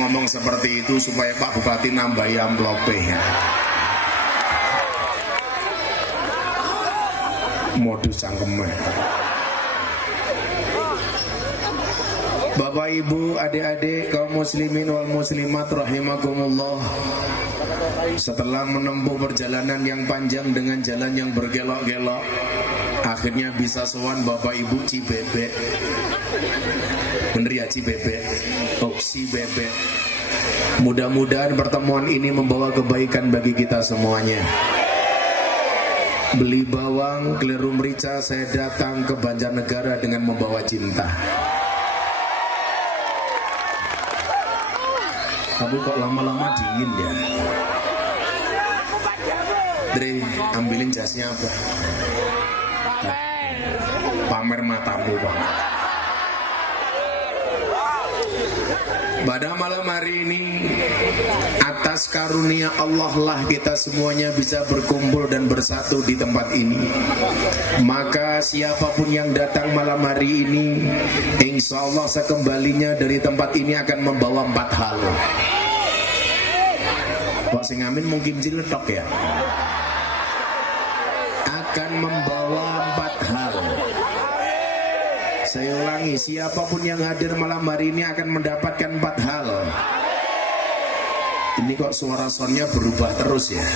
ngomong seperti itu supaya Pak Bupati nambahi amplope ya. Modus cangkeme. Bapak Ibu, adik-adik, kaum muslimin wal muslimat rahimakumullah. Setelah menempuh perjalanan yang panjang dengan jalan yang bergelok-gelok, akhirnya bisa sowan Bapak Ibu Cibebek. Bener ya Cibebek? Oh, Cibebek. Mudah-mudahan pertemuan ini membawa kebaikan bagi kita semuanya. Beli bawang, keliru merica, saya datang ke Banjarnegara dengan membawa cinta. Tapi kok lama-lama dingin ya. Dre, ambilin jasnya apa? Pamer matamu Bang. Pada malam hari ini, atas karunia Allah lah kita semuanya bisa berkumpul dan bersatu di tempat ini. Maka siapapun yang datang malam hari ini, insya Allah sekembalinya dari tempat ini akan membawa 4 hal. Pak sing amin mungkin ciletok ya. Akan membawa 4 hal. Saya ulangi, siapapun yang hadir malam hari ini akan mendapatkan 4 hal. Ini kok suara soundnya berubah terus ya.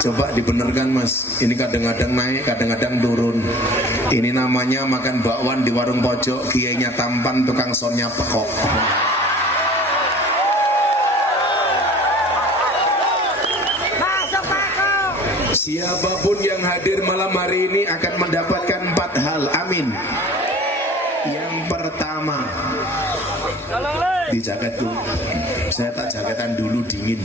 Coba dibenerkan Mas. Ini kadang-kadang naik, kadang-kadang turun. Ini namanya makan bakwan di warung pojok, kiainya tampan, tukang soundnya pekok. Siapapun yang hadir malam hari ini akan mendapatkan 4 hal. Amin. Yang pertama, di jaket dulu. Saya tak jaketan dulu, dingin.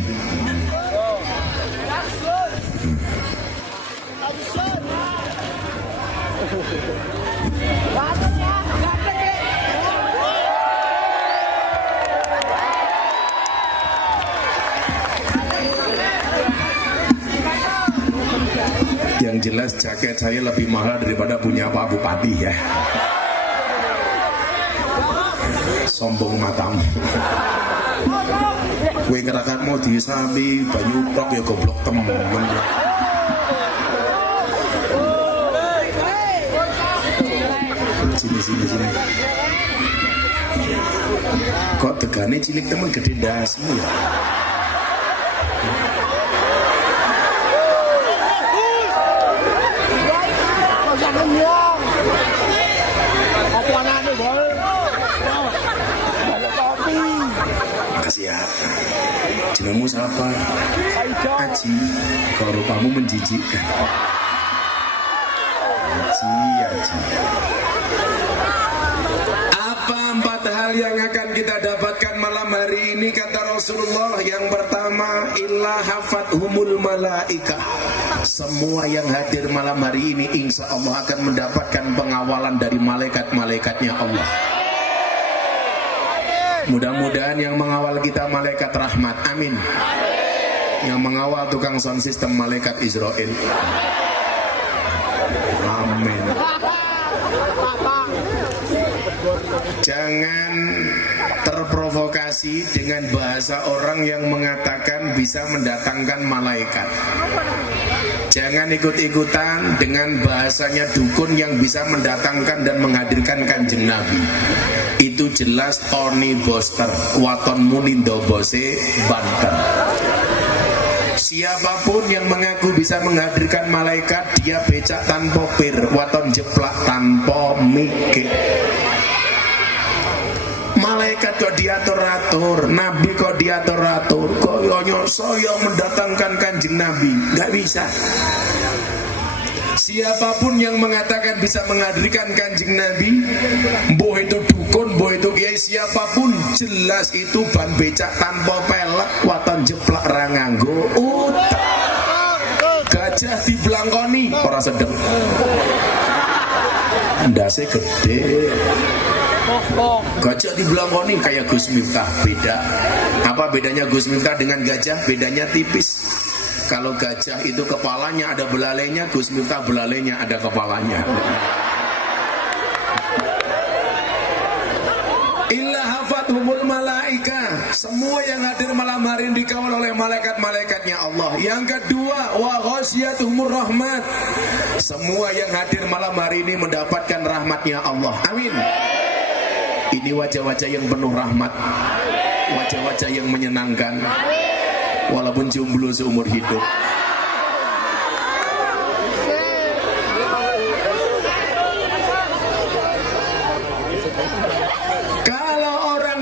Yang jelas jaket saya lebih mahal daripada punya Pak Bupati ya. Sombong matamu. Kue kerakat mau disambi banyu tok ya goblok temen. Sini. Kok tegane cilik temen gede dasmu ya. Makasih ya. Jenengmu siapa? Aji. Kalau kamu menjijikkan. Aji. Apa 4 hal yang akan kita dapatkan malam hari ini kata Rasulullah? Yang pertama, illa hafathumul malaikah. Semua yang hadir malam hari ini insya Allah akan mendapatkan pengawalan dari malaikat-malaikatnya Allah. Mudah-mudahan yang mengawal kita malaikat rahmat, amin. Yang mengawal tukang sound system malaikat Israel, amin. Jangan terprovokasi dengan bahasa orang yang mengatakan bisa mendatangkan malaikat. Jangan ikut-ikutan dengan bahasanya dukun yang bisa mendatangkan dan menghadirkan Kanjeng Nabi. Itu jelas Tony Boster, waton munindo bose Banten. Siapapun yang mengaku bisa menghadirkan malaikat, dia becak tanpa pir, waton jeplak tanpa mikir. Malaikat kok diatur-atur, Nabi kok diatur-atur, kok saya mendatangkan Kanjeng Nabi, nggak bisa. Siapapun yang mengatakan bisa menghadirkan Kanjeng Nabi, boh itu dukun, boh itu kiai, siapapun jelas itu ban becak tanpa pelek, waton jeplak ranganggo utak. Gajah dibelangkoni ora sedeng. Ndase gede. Gajah dibelangkoni kayak Gus Miftah, beda. Apa bedanya Gus Miftah dengan gajah? Bedanya tipis. Kalau gajah itu kepalanya ada belalainya, Gus Miftah belalainya ada kepalanya. Illa hafat hafathumul malaika, semua yang hadir malam hari ini dikawal oleh malaikat-malaikatnya Allah. Yang kedua, wa ghasyiyatuhumur rahmat, semua yang hadir malam hari ini mendapatkan rahmatnya Allah. Amin. Ini wajah-wajah yang penuh rahmat, wajah-wajah yang menyenangkan, walaupun jomblo seumur hidup.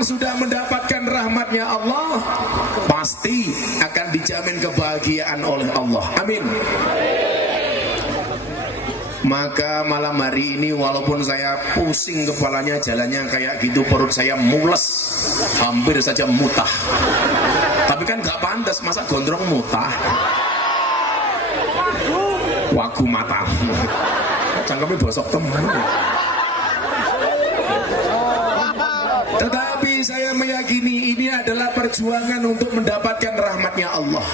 Sudah mendapatkan rahmatnya Allah, pasti akan dijamin kebahagiaan oleh Allah. Amin. Maka malam hari ini walaupun saya pusing kepalanya, jalannya kayak gitu, perut saya mules, hampir saja mutah. Tapi kan gak pantas, masa gondrong mutah. Wagu mata, cangkemnya bosok temen. Tetapi saya meyakini ini adalah perjuangan untuk mendapatkan rahmatnya Allah.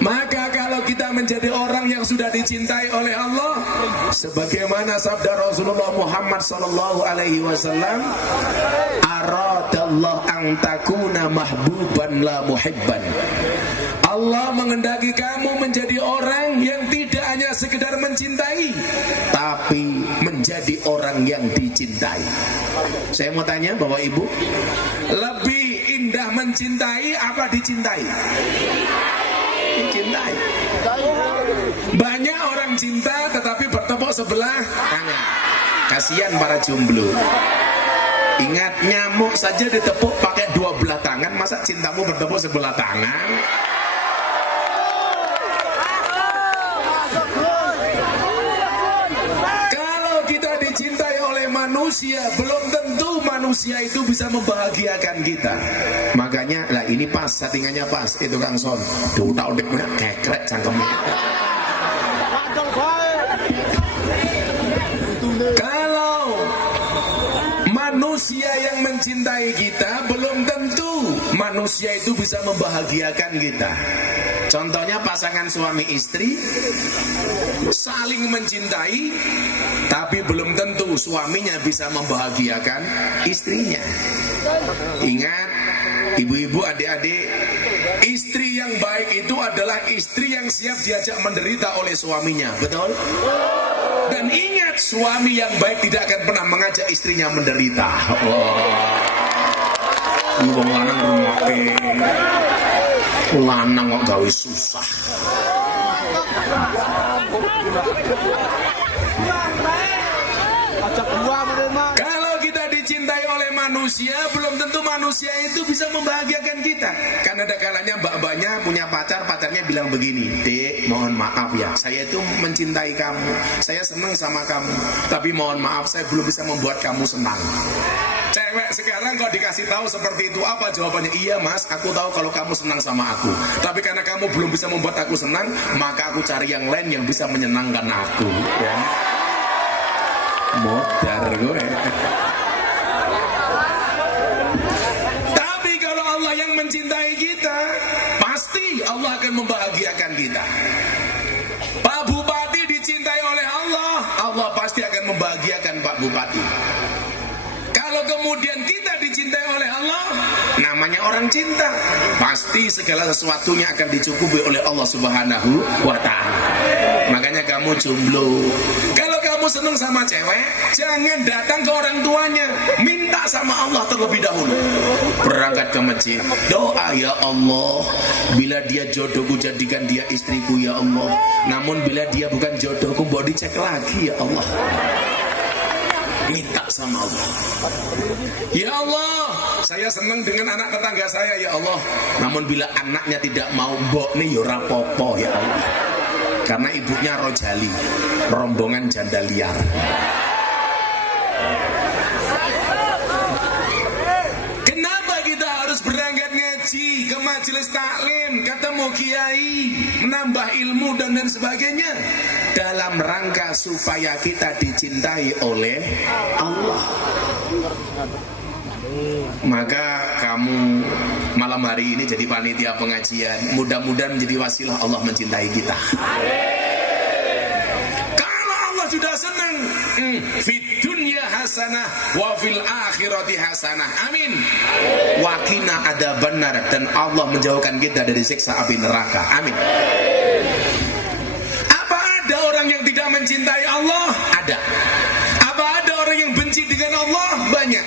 Maka kalau kita menjadi orang yang sudah dicintai oleh Allah, sebagaimana sabda Rasulullah Muhammad sallallahu alaihi wasallam, aradallah an takuna mahbuban la muhibban. Allah mengendaki kamu menjadi orang yang tidak hanya sekedar mencintai, tapi menjadi orang yang dicintai. Saya mau tanya Bapak Ibu, lebih indah mencintai apa dicintai? Dicintai. Banyak orang cinta tetapi bertepuk sebelah tangan. Kasihan para jomblo. Ingat, nyamuk saja ditepuk pakai dua belah tangan, masa cintamu bertepuk sebelah tangan? Manusia, belum tentu manusia itu bisa membahagiakan kita. Makanya lah ini pas, settingannya pas. Itu Kang Son, udah kekrek cangkemnya. Kalau manusia yang mencintai kita, belum tentu manusia itu bisa membahagiakan kita. Contohnya pasangan suami istri saling mencintai, tapi belum tentu suaminya bisa membahagiakan istrinya. Ingat, ibu-ibu, adik-adik, istri yang baik itu adalah istri yang siap diajak menderita oleh suaminya, betul? Dan ingat, suami yang baik tidak akan pernah mengajak istrinya menderita. Wong lanang rumoke, lanang kok gawe susah. Kalau kita dicintai oleh manusia, belum tentu manusia itu bisa membahagiakan kita. Karena ada kalanya mbak-mbaknya punya pacar, pacarnya bilang begini, "Dek, mohon maaf ya, saya itu mencintai kamu, saya senang sama kamu, tapi mohon maaf saya belum bisa membuat kamu senang." Cewek sekarang kalau dikasih tahu seperti itu, apa jawabannya? "Iya mas, aku tahu kalau kamu senang sama aku, tapi karena kamu belum bisa membuat aku senang, maka aku cari yang lain yang bisa menyenangkan aku." Ya. Modar gue. Tapi kalau Allah yang mencintai kita, pasti Allah akan membahagiakan kita. Pak Bupati dicintai oleh Allah, Allah pasti akan membahagiakan Pak Bupati. Kalau kemudian kita dicintai oleh Allah, namanya orang cinta, pasti segala sesuatunya akan dicukupi oleh Allah Subhanahu wa ta'ala. Makanya kamu jomblo, kalau kamu senang sama cewek, jangan datang ke orang tuanya, minta sama Allah terlebih dahulu. Berangkat ke masjid, doa, "Ya Allah, bila dia jodohku jadikan dia istriku ya Allah, namun bila dia bukan jodohku, boleh dicek lagi ya Allah." Minta sama Allah, "Ya Allah, saya senang dengan anak tetangga saya ya Allah, namun bila anaknya tidak mau mbok nih ya rapopo ya Allah, karena ibunya rojali, rombongan janda liar." Kenapa kita harus berangkat ngaji, ke majelis taklim, ketemu kiai, menambah ilmu dan sebagainya? Dalam rangka supaya kita dicintai oleh Allah. Maka kamu malam hari ini jadi panitia pengajian, mudah-mudahan menjadi wasilah Allah mencintai kita. Kalau Allah sudah senang, fid dunya hasanah wa fil akhirati hasanah. Amin. Wa qina adzabannar, dan Allah menjauhkan kita dari siksa api neraka. Amin. Apa ada orang yang tidak mencintai Allah? Ada. Apa ada orang yang benci dengan Allah? Banyak.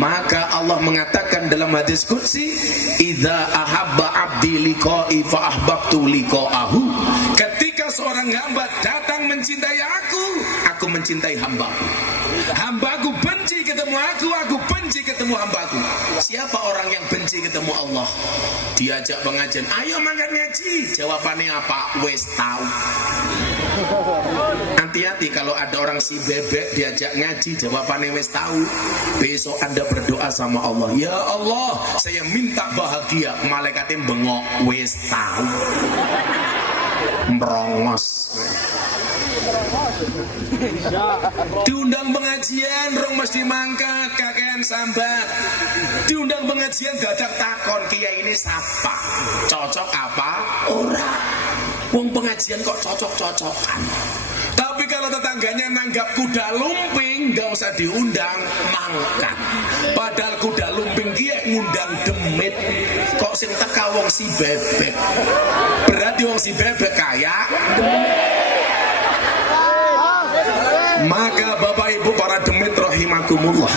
Maka Allah mengatakan dalam hadis qudsi, idza ahabba abdi liqa'i fa ahbabtu liqa'ahu. Ketika seorang hamba datang mencintai aku mencintai hambaku. Hambaku benci ketemu aku benci ketemu hambaku. Siapa orang yang benci ketemu Allah? Diajak pengajian, ayo mangkat ngaji. Jawabannya apa? Wes tahu. Hati-hati kalau ada orang si bebek diajak ngaji, jawabannya wes tahu. Besok Anda berdoa sama Allah, ya Allah, saya minta bahagia. Malaikatnya bengok, wes tahu. Merongos. Diundang pengajian rong mesti mangkat, kakean sambat. Diundang pengajian dadak takon, kiai ini sapa? Cocok apa? Ora. Wong pengajian kok cocok-cocokan. Tapi kalau tetangganya nanggap kuda lumping, gak usah diundang, mangkat. Padahal kuda lumping dia ngundang demit. Kok sing teka wong si bebek? Berarti wong si bebek kaya. Maka Bapak Ibu para demit rahimakumullah,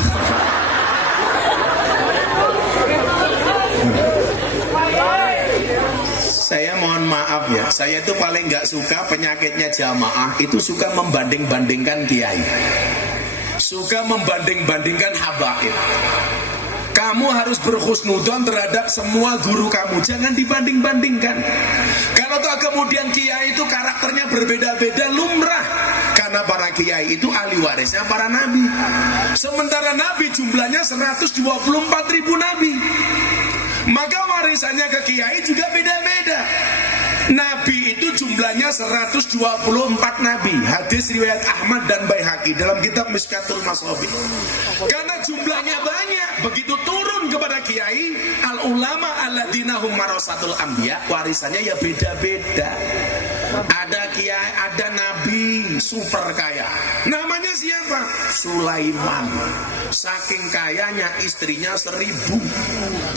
saya mohon maaf ya, saya itu paling nggak suka penyakitnya jamaah itu suka membanding-bandingkan kiai, suka membanding-bandingkan habaib. Kamu harus berhusnudon terhadap semua guru kamu, jangan dibanding-bandingkan. Kalau toh kemudian kiai itu karakternya berbeda-beda, lumrah. Karena para kiai itu ahli warisnya para nabi. Sementara nabi jumlahnya 124.000 nabi. Maka warisannya ke kiai juga beda-beda. Nabi itu jumlahnya 124 nabi. Hadis riwayat Ahmad dan Baihaqi dalam kitab Mishkatul Masabih. Karena jumlahnya banyak, begitu turun kepada kiai, al ulama alladzina hum warasatul anbiya, warisannya ya beda-beda. Ada kiai, ada nabi super kaya. Namanya siapa? Sulaiman. Saking kayanya istrinya 1000.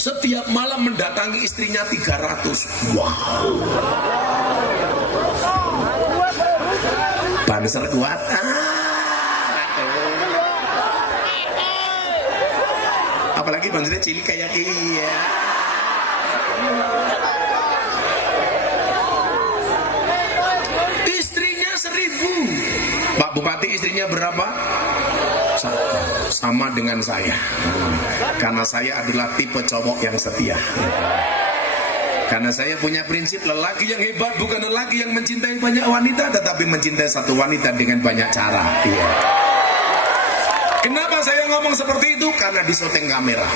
Setiap malam mendatangi istrinya 300. Wow. Banser kuat. Apalagi bansernya cilik kayak iya. Istrinya 1000. Pak Bupati istrinya berapa? Sama dengan saya. Karena saya adalah tipe cowok yang setia. Karena saya punya prinsip, lelaki yang hebat bukan lelaki yang mencintai banyak wanita, tetapi mencintai satu wanita dengan banyak cara. Iya. Kenapa saya ngomong seperti itu? Karena di syuting kamera.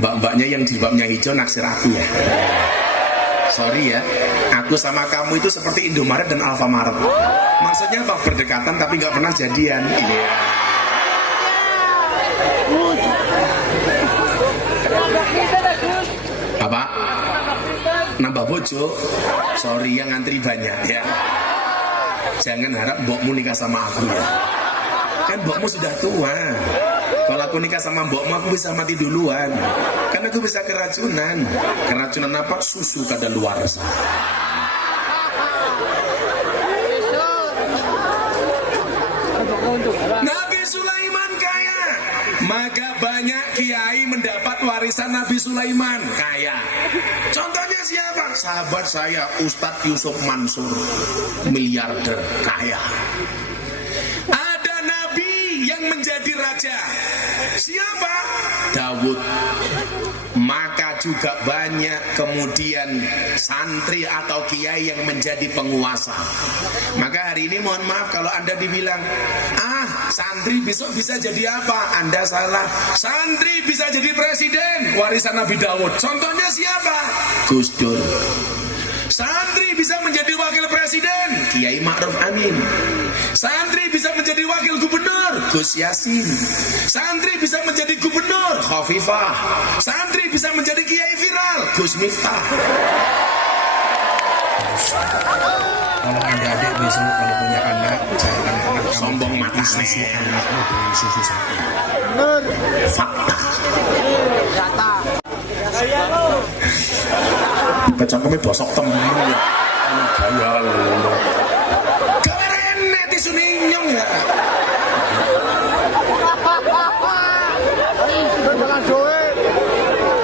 Mbak-mbaknya yang jilbabnya hijau naksir aku ya. Sorry ya, aku sama kamu itu seperti Indomaret dan Alfamaret. Maksudnya apa? Berdekatan tapi nggak pernah jadian. Iya. Apa? Nambah bojo? Sorry yang ngantri banyak ya. Jangan harap mbokmu nikah sama aku ya. Kan mbokmu sudah tua. Kalau aku nikah sama mbokmu aku bisa mati duluan. Karena aku bisa keracunan. Keracunan apa? Susu kadaluarsa. Nabi Sulaiman kaya. Maka banyak kiai mendapat warisan Nabi Sulaiman kaya. Contohnya siapa? Sahabat saya Ustadz Yusuf Mansur, miliarder kaya. Ada nabi yang menjadi raja. Siapa? Daud. Maka juga banyak kemudian santri atau kiai yang menjadi penguasa. Maka hari ini mohon maaf kalau Anda dibilang, santri besok bisa jadi apa? Anda salah. Santri bisa jadi presiden, warisan Nabi Daud. Contohnya siapa? Gus Dur. Santri bisa menjadi wakil presiden, Kiai Ma'ruf Amin. Santri bisa menjadi wakil gubernur, Gus Yasin. Santri bisa menjadi gubernur, Khofifah. Santri bisa menjadi kiai viral, Gus Miftah. Kalau adik-adik besok kalau punya anak, jangan anak sombong mata susu anakmu dengan susu sapi. Fakta. Kecangkeme bosok temen ya. Gaya lho. Gawe renek disune nyong ya.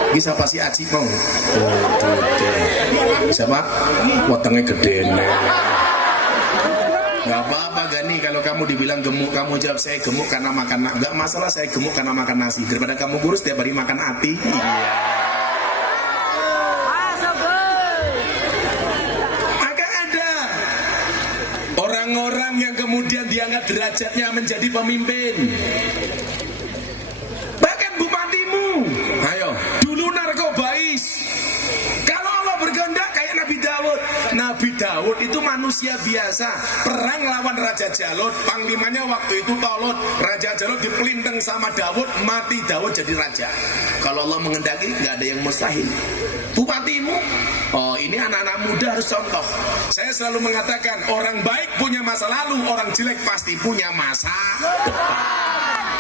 Iki siapa sih Aji mau? Siapa? Wetenge gedene. Gak apa-apa Gani, kalau kamu dibilang gemuk, kamu jawab saya gemuk karena makan. Gak masalah, saya gemuk karena makan nasi. Daripada kamu kurus tiap hari makan ati. Maka ada orang-orang yang kemudian diangkat derajatnya menjadi pemimpin. Bahkan bupatimu, ayo, dulu narkobais. Kalau Allah berkehendak kayak Nabi Daud. Nabi Daud itu manusia biasa, perang lawan Raja Jalut, panglimanya waktu itu Tolut. Raja Jalut dipelintang sama Daud, mati Daud jadi raja. Kalau Allah mengendaki nggak ada yang mustahil. Bupatimu, oh ini anak-anak muda harus contoh. Saya selalu mengatakan orang baik punya masa lalu, orang jelek pasti punya masa depan.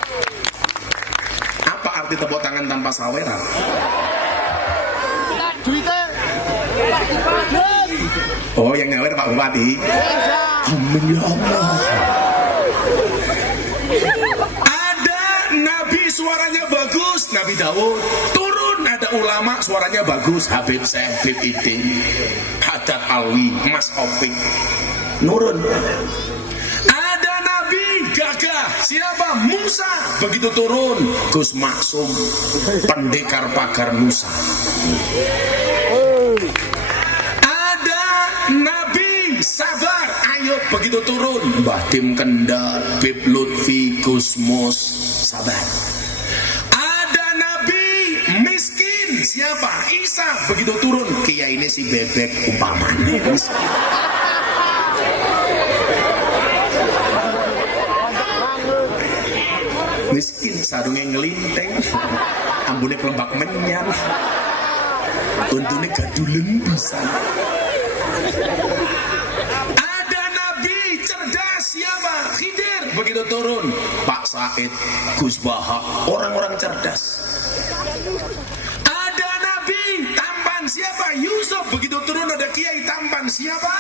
Apa arti tepuk tangan tanpa saweran? Oh yang nyawer Pak Bupati. Amin ya Allah. Ada Nabi suaranya bagus, Nabi Daud. Turun ada ulama suaranya bagus, Habib Syekh, Habib Idin, Haddad Alwi, Mas Opik. Nurun. Ada Nabi gagah, siapa? Musa. Begitu turun, Gus Maksum, pendekar pagar Musa. Nabi sabar, ayo begitu turun Mbah Tim Kendal, Bib Lutfi, Gusmus sabar. Ada Nabi miskin, siapa? Isa, begitu turun Kiai ini si bebek umpamanya miskin, sarungnya ngelinteng, ambune kelembak menyang, untune gadulen bisa. Ada Nabi cerdas, siapa? Khidir, begitu turun Pak Said, Gus Baha, orang-orang cerdas. Ada Nabi tampan, siapa? Yusuf, begitu turun ada Kiai tampan, siapa?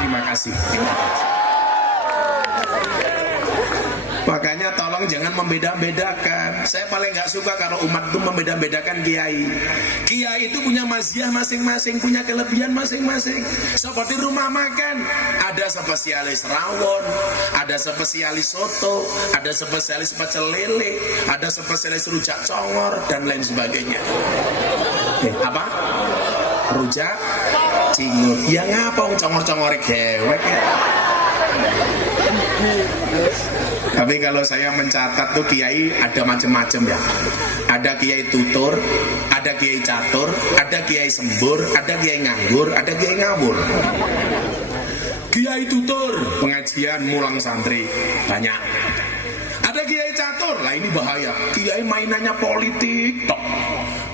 Terima kasih. Makanya tolong jangan membeda-bedakan. Saya paling nggak suka kalau umat itu membeda-bedakan kiai. Kiai itu punya mazhab masing-masing, punya kelebihan masing-masing. Seperti rumah makan, ada spesialis rawon, ada spesialis soto, ada spesialis pecel lele, ada spesialis rujak congor dan lain sebagainya. Apa? Rujak cingur. Ya ngapa congor-congor gewek ya? Tapi kalau saya mencatat tuh kiai ada macam-macam ya. Ada kiai tutur, ada kiai catur, ada kiai sembur, ada kiai nganggur, ada kiai ngawur. Kiai tutur, pengajian mulang santri banyak. Ada kiai catur, lah ini bahaya. Kiai mainannya politik, tok.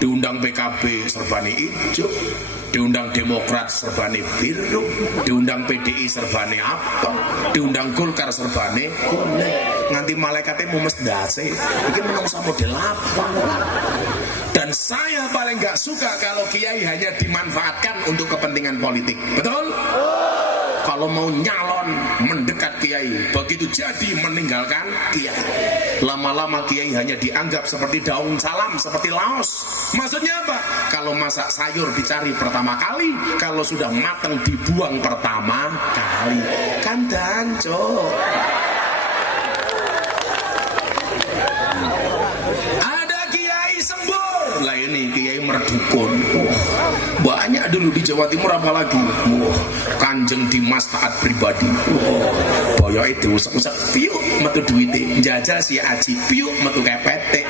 Diundang PKB serbani hijau, diundang Demokrat serbane biru, diundang PDI serbane apa, diundang Golkar serbane kuning, nganti malaikatnya mumes dase. Ini menungsa model apa? Dan saya paling gak suka kalau kiai hanya dimanfaatkan untuk kepentingan politik. Betul? Kalau mau nyalon mendekat kiai, begitu jadi meninggalkan kiai. Lama-lama kiai hanya dianggap seperti daun salam, seperti laos. Maksudnya apa? Kalau masak sayur dicari pertama kali, kalau sudah matang dibuang pertama kali. Kan danco. Ada kiai sembur, lah ini kiai merdukun. Banyak dulu di Jawa Timur, apalagi Kanjeng Dimas taat pribadi. Boyo itu usah piuk metu duite, jajal si Aji piuk metu kepete.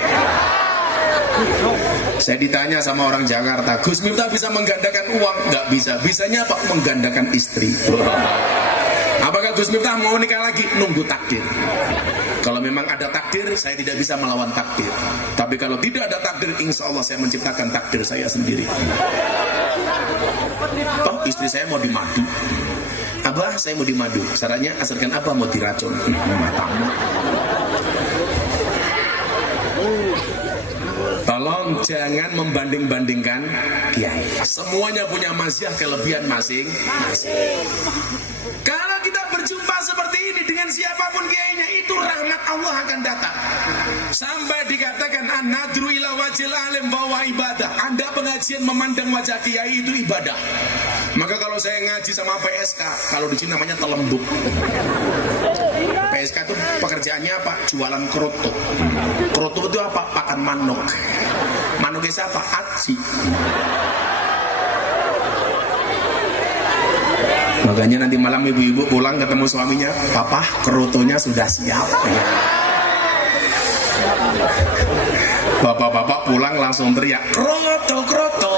Saya ditanya sama orang Jakarta, Gus Miftah bisa menggandakan uang? Nggak bisa. Bisanya apa? Menggandakan istri. Apakah Gus Miftah mau nikah lagi? Nunggu takdir. Kalau memang ada takdir, saya tidak bisa melawan takdir. Tapi kalau tidak ada takdir, insya Allah saya menciptakan takdir saya sendiri. Toh istri saya mau dimadu. Abah, saya mau dimadu. Syaratnya asalkan apa mau diracun. Matamu. Tolong jangan membanding-bandingkan kiai. Semuanya punya mazhab kelebihan masing-masing. Kalau kita berjumpa seperti ini dengan siapapun kiainya, itu rahmat Allah akan datang. Sampai dikatakan an-nadru ila wajhil alim bahwa ibadah. Anda pengajian memandang wajah kiai itu ibadah. Maka kalau saya ngaji sama PSK, kalau di sini namanya telembuk. PSK itu pekerjaannya apa? Jualan kerutuk. Kerutuk itu apa? Pakan manuk. Manuknya siapa? Aji. Makanya nanti malam ibu-ibu pulang ketemu suaminya, papa kerutunya sudah siap. Bapak-bapak pulang langsung teriak, kroto, kroto.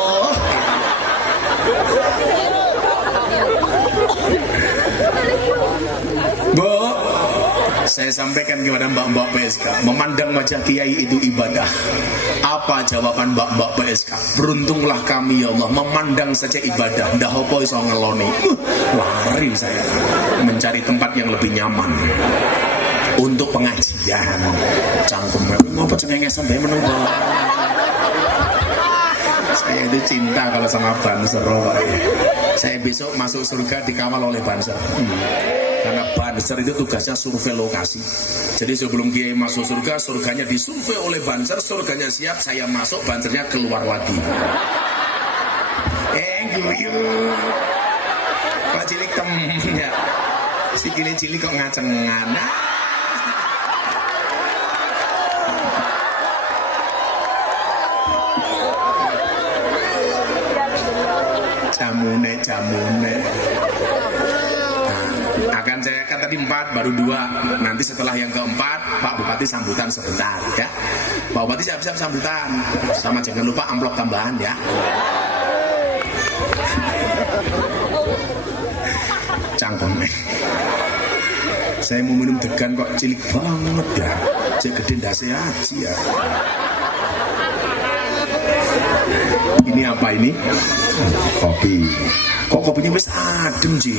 Bu, saya sampaikan kepada mbak-mbak PSK, memandang wajah kiai itu ibadah. Apa jawaban mbak-mbak PSK? Beruntunglah kami ya Allah, memandang saja ibadah. Ndak apa iso ngeloni. Lari saya mencari tempat yang lebih nyaman untuk pengajian. Cangkem ngopo cengenge sampai menunggu. Saya itu cinta kalau sama Banser. Saya besok masuk surga dikawal oleh Banser. Karena Banser itu tugasnya survei lokasi. Jadi sebelum kiai masuk surga, surganya disurvei oleh Banser, surganya siap, saya masuk, Bansernya keluar lagi. Guyu. Kok cilik temennya? Si cilik kok ngacengan. Jamune. Akan saya kata tadi 4 baru 2. Nanti setelah yang keempat Pak Bupati sambutan sebentar ya. Pak Bupati siap-siap sambutan. Sama jangan lupa amplop tambahan ya. Cangkeme. Saya mau minum degan kok cilik banget ya. Saya gede ndase aja ya. Ini apa ini? Kopi. Kok kopinya wis adem sih?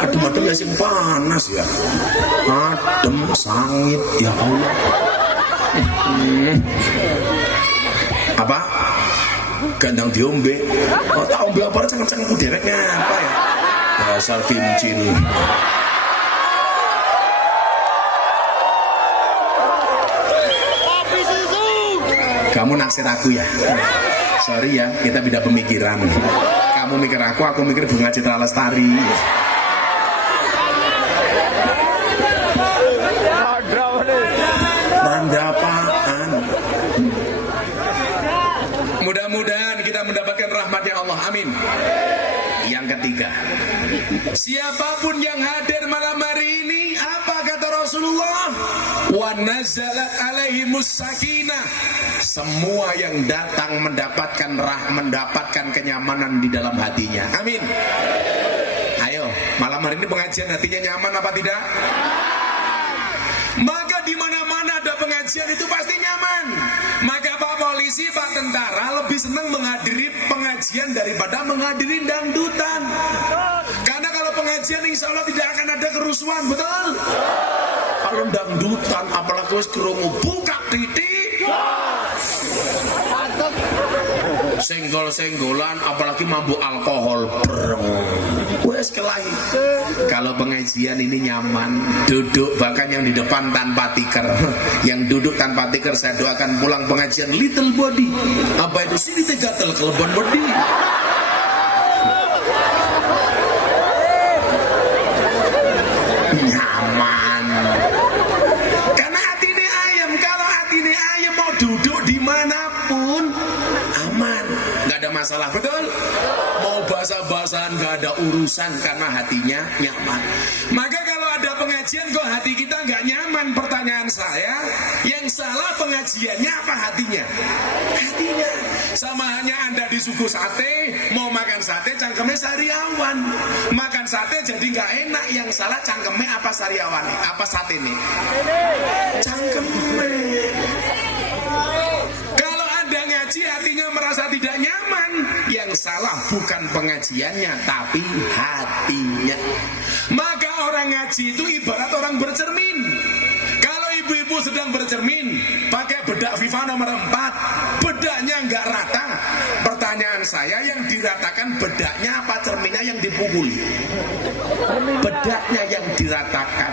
Adem-adem ya sing panas ya. Adem, sangit ya Allah. Apa? Gandang diombe. Oh, tak ombe apa cengeng-cengeng ku deweknya apa ya? Dasar kincil. Kamu naksir aku ya? Sorry ya, kita beda pemikiran. Kamu mikir aku mikir Bunga Citra Lestari. Manda apaan? Mudah-mudahan kita mendapatkan rahmatnya Allah. Amin. Yang ketiga, siapapun yang hadir malam hari ini, apa kata Rasulullah? Wa nazalat alaihimus sakinah. Semua yang datang mendapatkan kenyamanan di dalam hatinya. Amin. Ayo, malam hari ini pengajian hatinya nyaman apa tidak? Maka di mana-mana ada pengajian itu pasti nyaman. Maka Pak Polisi, Pak Tentara lebih senang menghadiri pengajian daripada menghadiri dangdutan. Karena kalau pengajian insya Allah tidak akan ada kerusuhan, betul? Kalau dangdutan apalagi wis krungu buka titik. Senggol-senggolan apalagi mabuk alkohol wes kelahi. Kalau pengajian ini nyaman, duduk bahkan yang di depan tanpa tikar. Yang duduk tanpa tikar saya doakan pulang pengajian little body. Apa itu sini tegatel kelebon body. Nyaman. Karena hati ini ayam. Kalau hati ini ayam mau duduk dimanapun aman, nggak ada masalah, betul? Mau basah-basahan nggak ada urusan karena hatinya nyaman. Maka kalau ada pengajian kok hati kita nggak nyaman, pertanyaan saya, yang salah pengajiannya apa hatinya? Hatinya. Sama hanya Anda di suku sate, mau makan sate cangkemnya sariawan, makan sate jadi nggak enak, yang salah cangkemnya apa sariawan? Apa sate nih? Cangkemnya. Hatinya merasa tidak nyaman, yang salah bukan pengajiannya tapi hatinya. Maka orang ngaji itu ibarat orang bercermin. Kalau ibu-ibu sedang bercermin pakai bedak Viva nomor 4, bedaknya nggak rata, pertanyaan saya, yang diratakan bedaknya apa cerminnya yang dipukuli? Bedaknya yang diratakan.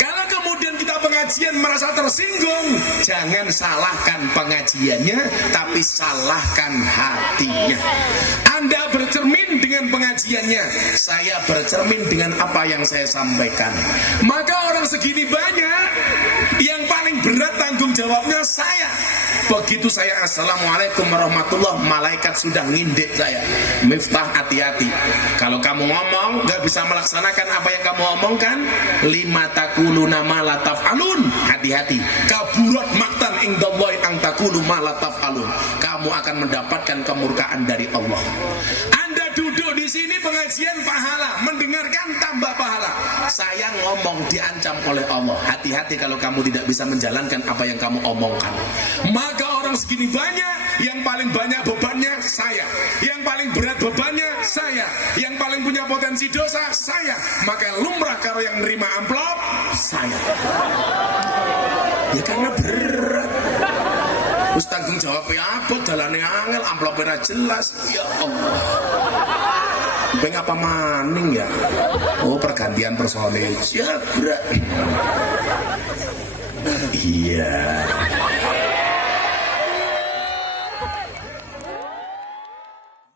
Kalau kemudian kita pengajian merasa tersinggung, jangan salahkan pengajiannya, tapi salahkan hatinya. Anda bercermin dengan pengajiannya, saya bercermin dengan apa yang saya sampaikan. Maka orang segini banyak, yang paling berat tanggung jawabnya saya. Begitu saya assalamualaikum warahmatullah, malaikat sudah ngindik saya. Miftah, hati-hati. Kalau kamu ngomong nggak bisa melaksanakan apa yang kamu omongkan, lima takuluna ma la taf'alun. Hati-hati. Kaburat maktan indallahi ang takulu ma la taf'alun. Kamu akan mendapatkan kemurkaan dari Allah. Anda duduk di sini pengajian pahala, mendengarkan tambah pahala. Saya ngomong diancam oleh Allah. Hati-hati kalau kamu tidak bisa menjalankan apa yang kamu omongkan. Maka orang segini banyak, yang paling banyak bebannya saya, yang paling berat bebannya saya, yang paling punya potensi dosa saya. Maka lumrah kalau yang nerima amplop saya. Ya karena berat. Terus tanggung jawabnya apa? Jalannya angel, amplopnya jelas. Ya Allah. Pengen apa maning ya? Oh, pergantian personil. Ya berat. Iya.